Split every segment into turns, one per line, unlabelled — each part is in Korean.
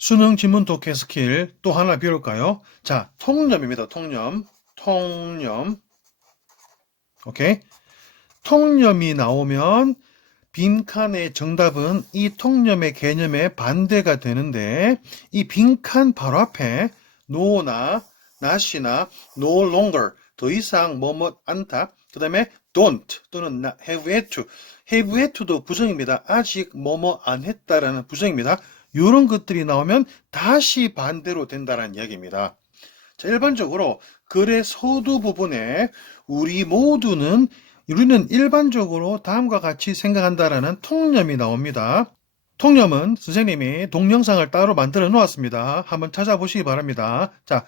수능 지문 독해 스킬 또 하나 배울까요? 자, 통념입니다. 통념. 통념. 오케이. 통념이 나오면 빈칸의 정답은 이 통념의 개념의 반대가 되는데 이 빈칸 바로 앞에 no나 not이나 no longer 더 이상 뭐뭐 않다. 그 다음에 don't 또는 have had to. have had to도 부정입니다. 아직 뭐뭐 안 했다라는 부정입니다. 이런 것들이 나오면 다시 반대로 된다는 이야기입니다. 자, 일반적으로 글의 서두 부분에 우리 모두는 우리는 일반적으로 다음과 같이 생각한다라는 통념이 나옵니다. 통념은 선생님이 동영상을 따로 만들어 놓았습니다. 한번 찾아보시기 바랍니다. 자,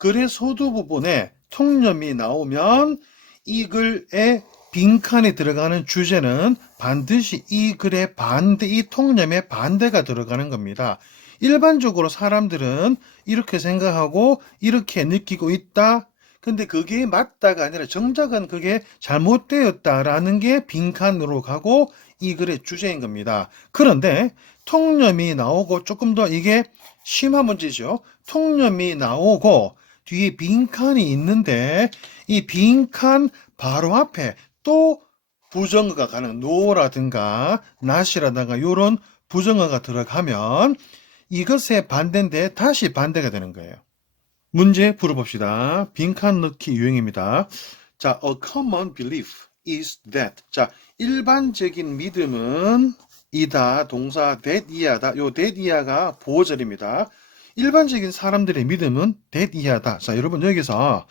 글의 서두 부분에 통념이 나오면 이 글의 빈칸에 들어가는 주제는 반드시 이 글의 반대, 이 통념의 반대가 들어가는 겁니다. 일반적으로 사람들은 이렇게 생각하고 이렇게 느끼고 있다. 근데 그게 맞다가 아니라 정작은 그게 잘못되었다라는 게 빈칸으로 가고 이 글의 주제인 겁니다. 그런데 통념이 나오고 조금 더 이게 심한 문제죠. 통념이 나오고 뒤에 빈칸이 있는데 이 빈칸 바로 앞에 또 부정어가 가는 no라든가 not이라든가 이런 부정어가 들어가면 이것의 반대인데 다시 반대가 되는 거예요. 문제 풀어봅시다. 빈칸 넣기 유형입니다. 자, a common belief is that. 자, 일반적인 믿음은 이다, 동사 that 이하다. 요 that 이하가 보어절입니다. 일반적인 사람들의 믿음은 that 이하다. 자, 여러분 여기서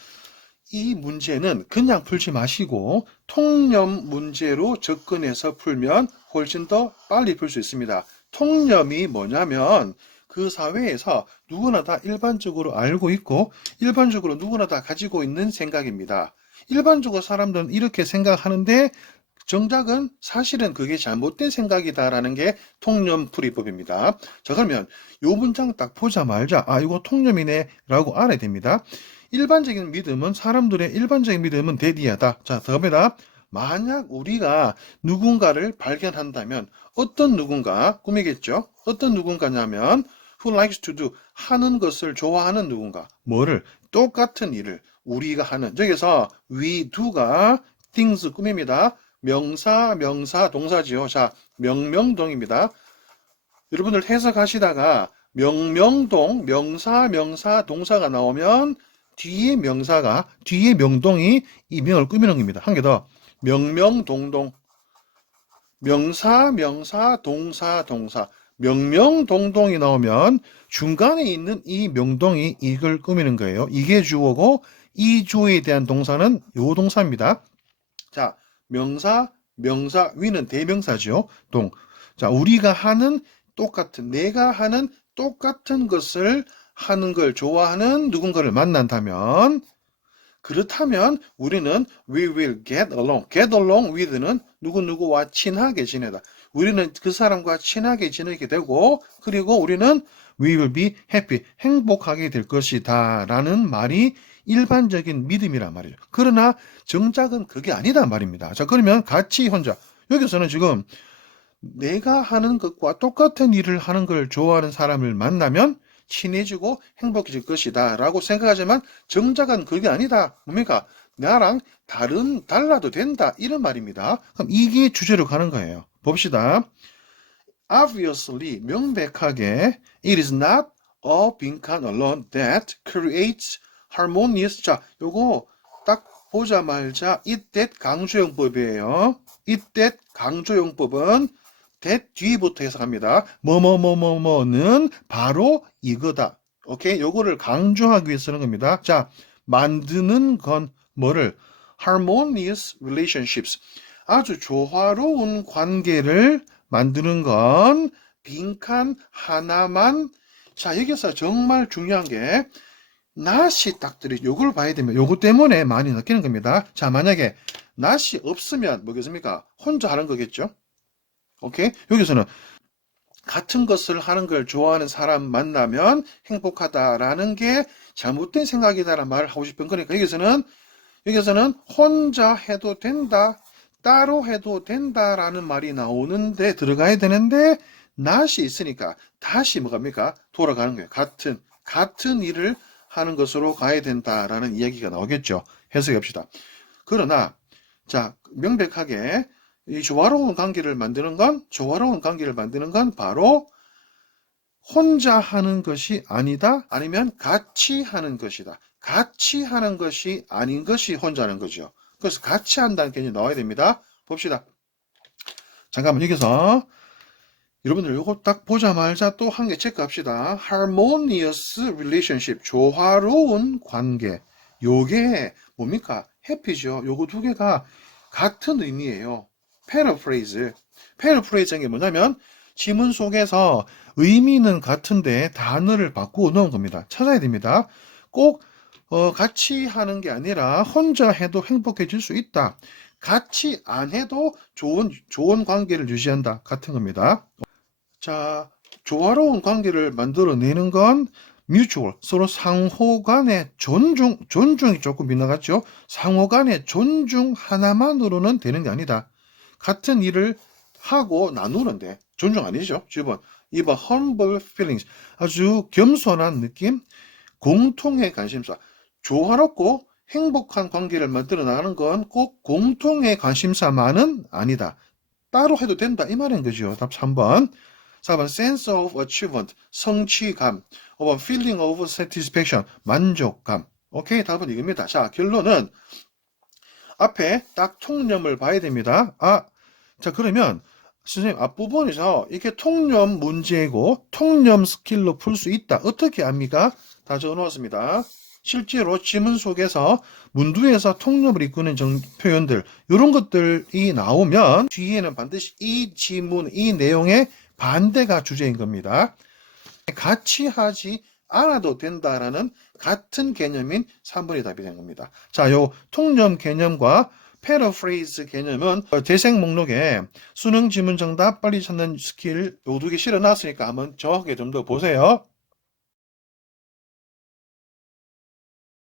이 문제는 그냥 풀지 마시고 통념 문제로 접근해서 풀면 훨씬 더 빨리 풀 수 있습니다. 통념이 뭐냐면 그 사회에서 누구나 다 일반적으로 알고 있고 일반적으로 누구나 다 가지고 있는 생각입니다. 일반적으로 사람들은 이렇게 생각하는데 정작은 사실은 그게 잘못된 생각이다라는 게 통념풀이법입니다. 자 그러면 요 문장 딱 보자마자 아 이거 통념이네라고 알아야 됩니다. 일반적인 믿음은 사람들의 일반적인 믿음은 대디하다. 자 다음에다 만약 우리가 누군가를 발견한다면 어떤 누군가 꿈이겠죠? 어떤 누군가냐면 who likes to do 하는 것을 좋아하는 누군가 뭐를 똑같은 일을 우리가 하는 저기서 we do가 things 꿈입니다. 명사 명사 동사지요. 자 명명동입니다. 여러분들 해석하시다가 명명동 명사 명사 동사가 나오면 뒤에 명사가 뒤에 명동이 이 명을 꾸미는 겁니다. 한 개 더. 명명동동 명사 명사 동사 동사 명명동동이 나오면 중간에 있는 이 명동이 이걸 꾸미는 거예요. 이게 주어고 이 주어에 대한 동사는 요 동사입니다. 자, 명사 명사 위는 대명사죠. 동. 자, 우리가 하는 똑같은 내가 하는 똑같은 것을 하는 걸 좋아하는 누군가를 만난다면 그렇다면 우리는 we will get along. get along with는 누구누구와 친하게 지내다. 우리는 그 사람과 친하게 지내게 되고 그리고 우리는 we will be happy. 행복하게 될 것이다. 라는 말이 일반적인 믿음이란 말이죠. 그러나 정작은 그게 아니다 말입니다. 자, 그러면 같이 혼자. 여기서는 지금 내가 하는 것과 똑같은 일을 하는 걸 좋아하는 사람을 만나면 친해지고 행복해질 것이다 라고 생각하지만 정작은 그게 아니다. 뭡니까? 나랑 다른, 달라도 된다. 이런 말입니다. 그럼 이게 주제로 가는 거예요. 봅시다. Obviously, 명백하게 it is not a 빈칸 alone that creates harmonious. 자, 요거 딱 보자마자 it that 강조용법이에요. it that 강조용법은 that 뒤부터 해석합니다. 뭐뭐뭐뭐뭐는 바로 이거다. 오케이? 요거를 강조하기 위해 쓰는 겁니다. 자, 만드는 건 뭐를 harmonious relationships. 아주 조화로운 관계를 만드는 건 빈칸 하나만 자, 여기서 정말 중요한 게 낫이 딱 들이 요걸 봐야 되면 요거 때문에 많이 느끼는 겁니다. 자, 만약에 낫이 없으면 뭐겠습니까? 혼자 하는 거겠죠? 오케이? 여기서는 같은 것을 하는 걸 좋아하는 사람 만나면 행복하다라는 게 잘못된 생각이다라는 말을 하고 싶은 거니까 여기서는 여기서는 혼자 해도 된다, 따로 해도 된다라는 말이 나오는데 들어가야 되는데 not이 있으니까 다시 뭐갑니까? 돌아가는 거예요. 같은 같은 일을 하는 것으로 가야 된다라는 이야기가 나오겠죠. 해석해 봅시다. 그러나 자 명백하게 이 조화로운 관계를 만드는 건 조화로운 관계를 만드는 건 바로 혼자 하는 것이 아니다. 아니면 같이 하는 것이다. 같이 하는 것이 아닌 것이 혼자 하는 거죠. 그래서 같이 한다는 개념이 나와야 됩니다. 봅시다. 잠깐만 여기서 여러분들 이거 딱 보자마자 또 한 개 체크합시다. harmonious relationship, 조화로운 관계. 요게 뭡니까? 해피죠. 요거 두 개가 같은 의미예요. paraphrase. paraphrase는 게 뭐냐면 지문 속에서 의미는 같은데 단어를 바꾸어 놓은 겁니다. 찾아야 됩니다. 꼭 어, 같이 하는 게 아니라 혼자 해도 행복해질 수 있다. 같이 안 해도 좋은 좋은 관계를 유지한다. 같은 겁니다. 자, 조화로운 관계를 만들어내는 건 mutual, 서로 상호 간의 존중, 존중이 조금 빗나갔죠? 상호 간의 존중 하나만으로는 되는 게 아니다. 같은 일을 하고 나누는데, 존중 아니죠? 10번. 2번, humble feelings. 아주 겸손한 느낌, 공통의 관심사. 조화롭고 행복한 관계를 만들어 나가는 건 꼭 공통의 관심사만은 아니다. 따로 해도 된다. 이 말인 거죠. 답 3번. 4번 sense of achievement 성취감. 5번 feeling of satisfaction 만족감. 오케이 답은 이겁니다. 자 결론은 앞에 딱 통념을 봐야 됩니다. 아 자 그러면 선생님 앞부분에서 이게 통념 문제고 통념 스킬로 풀 수 있다. 어떻게 합니까? 다 적어 놓았습니다. 실제로 지문 속에서 문두에서 통념을 이끄는 정- 표현들 이런 것들이 나오면 뒤에는 반드시 이 지문 이 내용의 반대가 주제인 겁니다. 같이 하지 않아도 된다라는 같은 개념인 3번이 답이 된 겁니다. 자, 요 통념 개념과 패러프레이즈 개념은 재생 목록에 수능 지문 정답 빨리 찾는 스킬 요 두 개 실어놨으니까 한번 정확하게 좀 더 보세요.